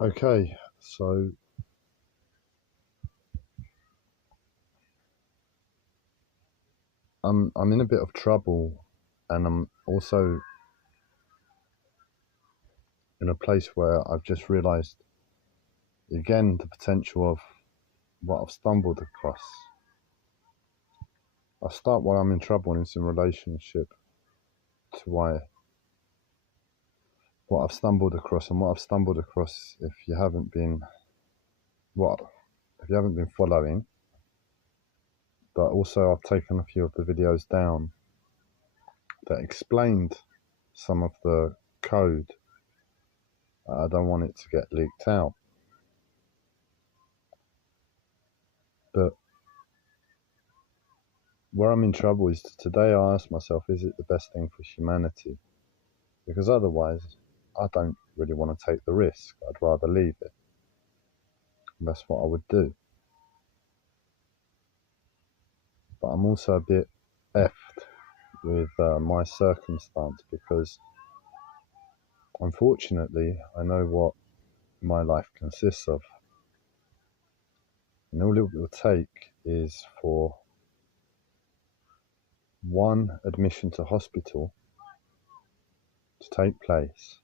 Okay, so I'm in a bit of trouble, and I'm also in a place where I've just realised again the potential of what I've stumbled across. I start why I'm in trouble, and it's in relationship to what I've stumbled across, and what I've stumbled across. What if you haven't been following, but also I've taken a few of the videos down that explained some of the code. I don't want it to get leaked out, but where I'm in trouble is today I ask myself, is it the best thing for humanity? Because otherwise, I don't really want to take the risk. I'd rather leave it. And that's what I would do. But I'm also a bit effed with my circumstance because unfortunately, I know what my life consists of. And all it will take is for one admission to hospital to take place.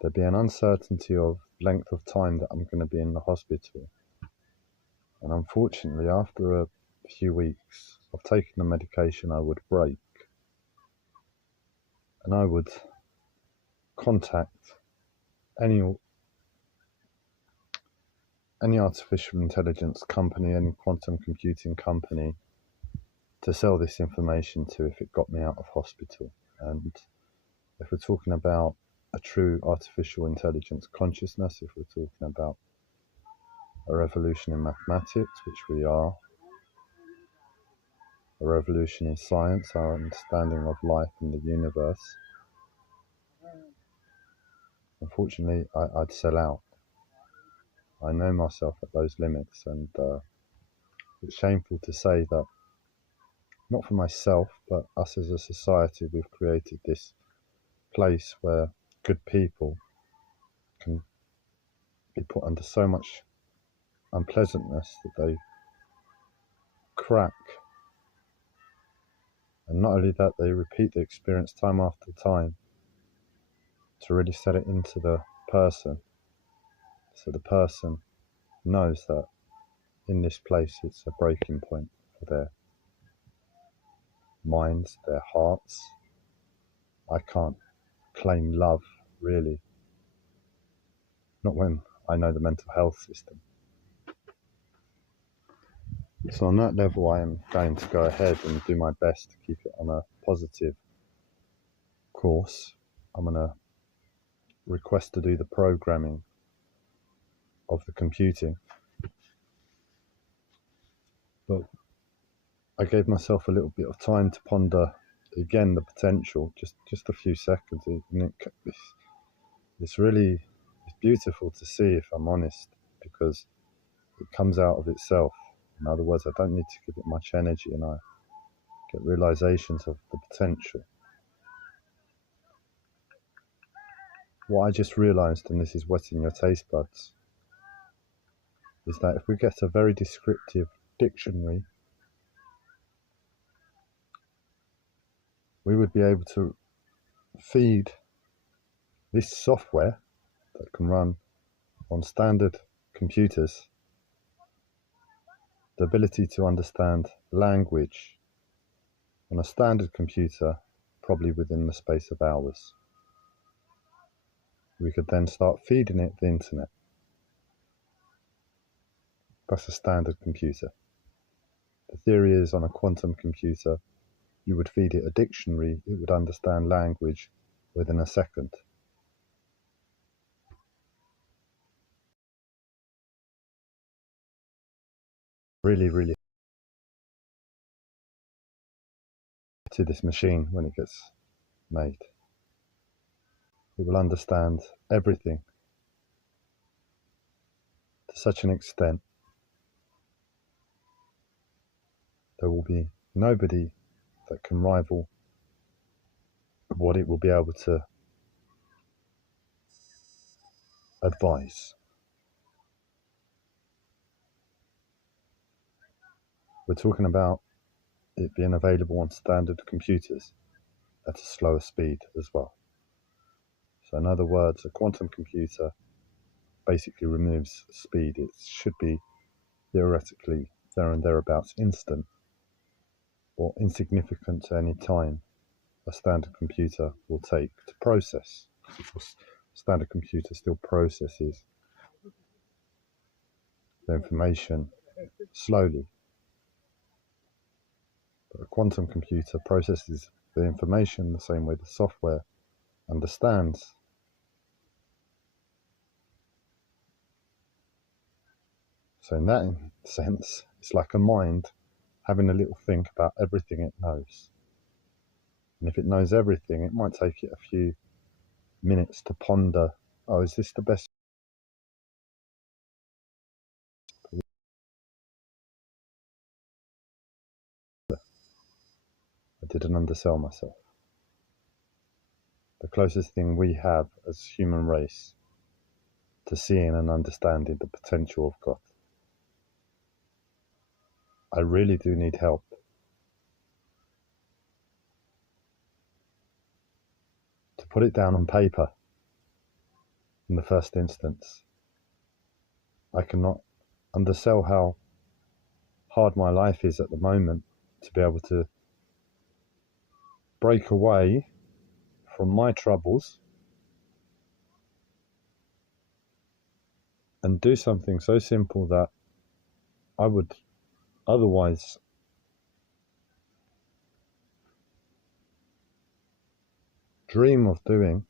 There'd be an uncertainty of length of time that I'm going to be in the hospital. And unfortunately, after a few weeks of taking the medication, I would break. And I would contact any artificial intelligence company, any quantum computing company to sell this information to if it got me out of hospital. And if we're talking about a true artificial intelligence consciousness, if we're talking about a revolution in mathematics, which we are, a revolution in science, our understanding of life and the universe, unfortunately, I'd sell out. I know myself at those limits, and it's shameful to say that, not for myself, but us as a society, we've created this place where good people can be put under so much unpleasantness that they crack. And not only that, they repeat the experience time after time to really set it into the person. So the person knows that in this place it's a breaking point for their minds, their hearts. I can't claim love, really. Not when I know the mental health system. So on that level, I am going to go ahead and do my best to keep it on a positive course. I'm going to request to do the programming of the computing. But I gave myself a little bit of time to ponder again the potential, just a few seconds. It's really beautiful to see, if I'm honest, because it comes out of itself. In other words, I don't need to give it much energy, and I get realizations of the potential. What I just realized, and this is whetting your taste buds, is that if we get a very descriptive dictionary, we would be able to feed this software that can run on standard computers the ability to understand language on a standard computer, probably within the space of hours. We could then start feeding it the internet. That's a standard computer. The theory is, on a quantum computer, you would feed it a dictionary, it would understand language within a second. Really, really to this machine when it gets made. It will understand everything to such an extent there will be nobody that can rival what it will be able to advise. We're talking about it being available on standard computers at a slower speed as well. So in other words, a quantum computer basically removes speed. It should be theoretically there and thereabouts instant or insignificant to any time a standard computer will take to process. A standard computer still processes the information slowly, but a quantum computer processes the information the same way the software understands. So in that sense, it's like a mind having a little think about everything it knows. And if it knows everything, it might take it a few minutes to ponder, oh, is this the best? I didn't undersell myself. The closest thing we have as human race to seeing and understanding the potential of God. I really do need help. To put it down on paper in the first instance, I cannot undersell how hard my life is at the moment to be able to break away from my troubles and do something so simple that I would otherwise dream of doing,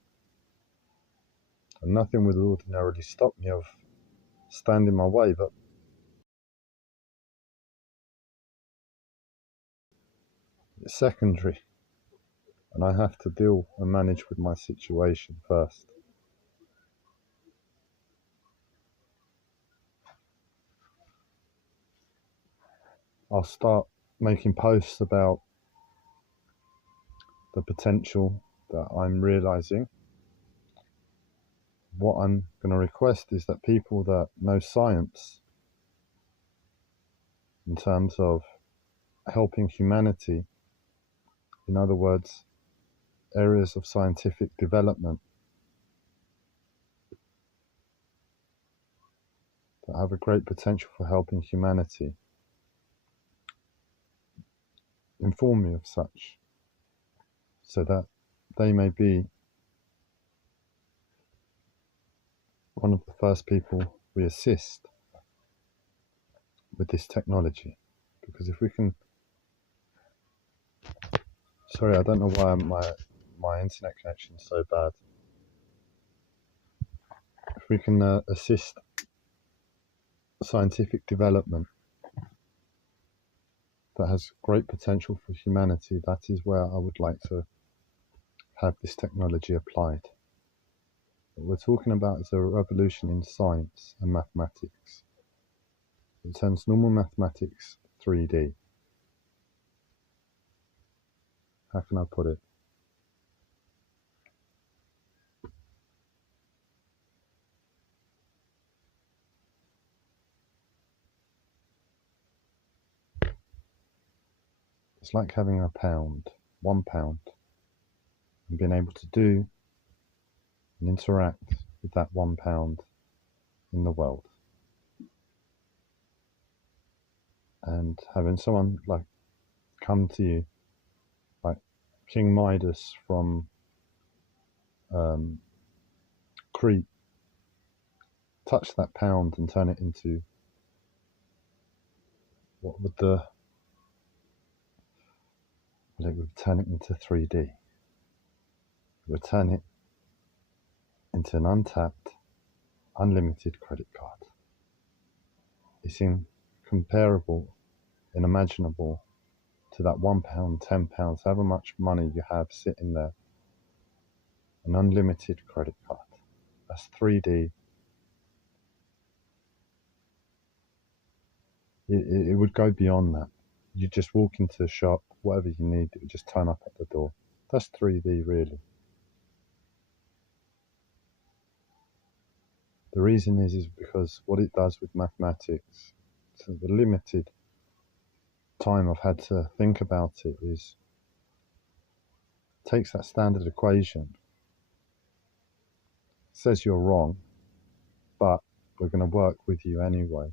and nothing would ordinarily stop me of standing my way, but it's secondary, and I have to deal and manage with my situation first. I'll start making posts about the potential that I'm realizing. What I'm going to request is that people that know science in terms of helping humanity, in other words, areas of scientific development that have a great potential for helping humanity, inform me of such, so that they may be one of the first people we assist with this technology. Because if we can, sorry, I don't know why my internet connection is so bad. If we can assist scientific development that has great potential for humanity, that is where I would like to have this technology applied. What we're talking about is a revolution in science and mathematics. It turns normal mathematics 3D. How can I put it? It's like having a pound, £1, and being able to do and interact with that £1 in the world. And having someone like come to you, like King Midas from Crete, touch that pound and turn it into, what would the, well, it would turn it into 3D. It would turn it into an untapped, unlimited credit card. It's incomparable, unimaginable to that £1, £10, however much money you have sitting there. An unlimited credit card. That's 3D. It would go beyond that. You just walk into a shop, whatever you need, it would just turn up at the door. That's 3D really. The reason is because what it does with mathematics, so the limited time I've had to think about it, is takes that standard equation, says you're wrong, but we're going to work with you anyway.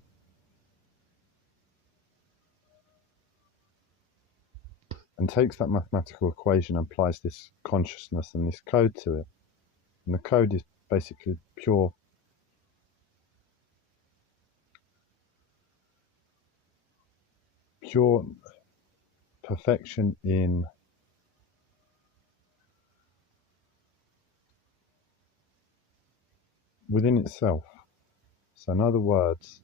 And takes that mathematical equation and applies this consciousness and this code to it. And the code is basically pure perfection within itself. So in other words,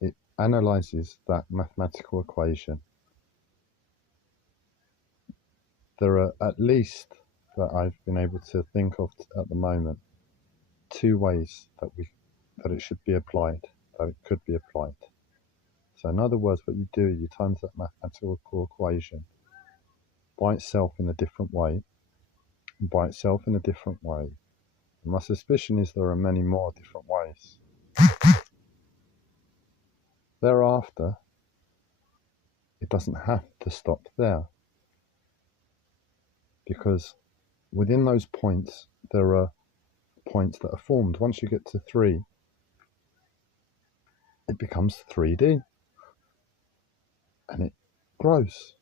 it analyzes that mathematical equation. There are, at least that I've been able to think of at the moment, 2 ways that it should be applied, that it could be applied. So in other words, what you do, you times that mathematical equation by itself in a different way, and by itself in a different way. And my suspicion is there are many more different ways. Thereafter, it doesn't have to stop there, because within those points, there are points that are formed. Once you get to 3, it becomes 3D, and it grows.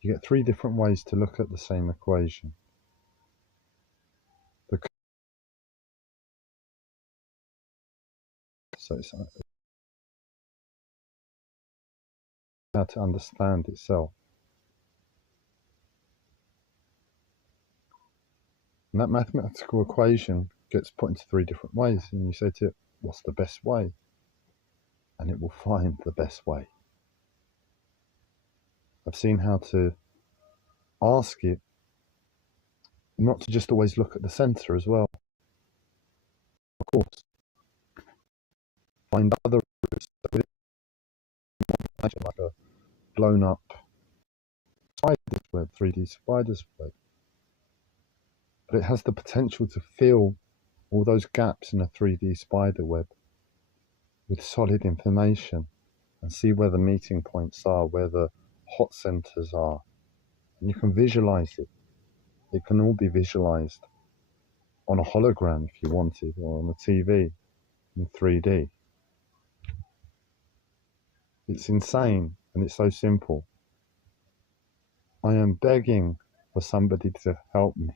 You get 3 different ways to look at the same equation. So it's how to understand itself. And that mathematical equation gets put into 3 different ways, and you say to it, what's the best way? And it will find the best way. I've seen how to ask it not to just always look at the center as well. Of course, find other routes like a blown up spider's web, 3D spider's web. But it has the potential to fill all those gaps in a 3D spider web with solid information and see where the meeting points are, where the hot centers are. And you can visualize it. It can all be visualized on a hologram if you wanted, or on a TV in 3D. It's insane, and it's so simple. I am begging for somebody to help me.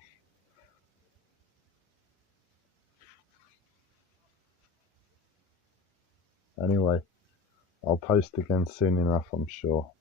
Anyway, I'll post again soon enough, I'm sure.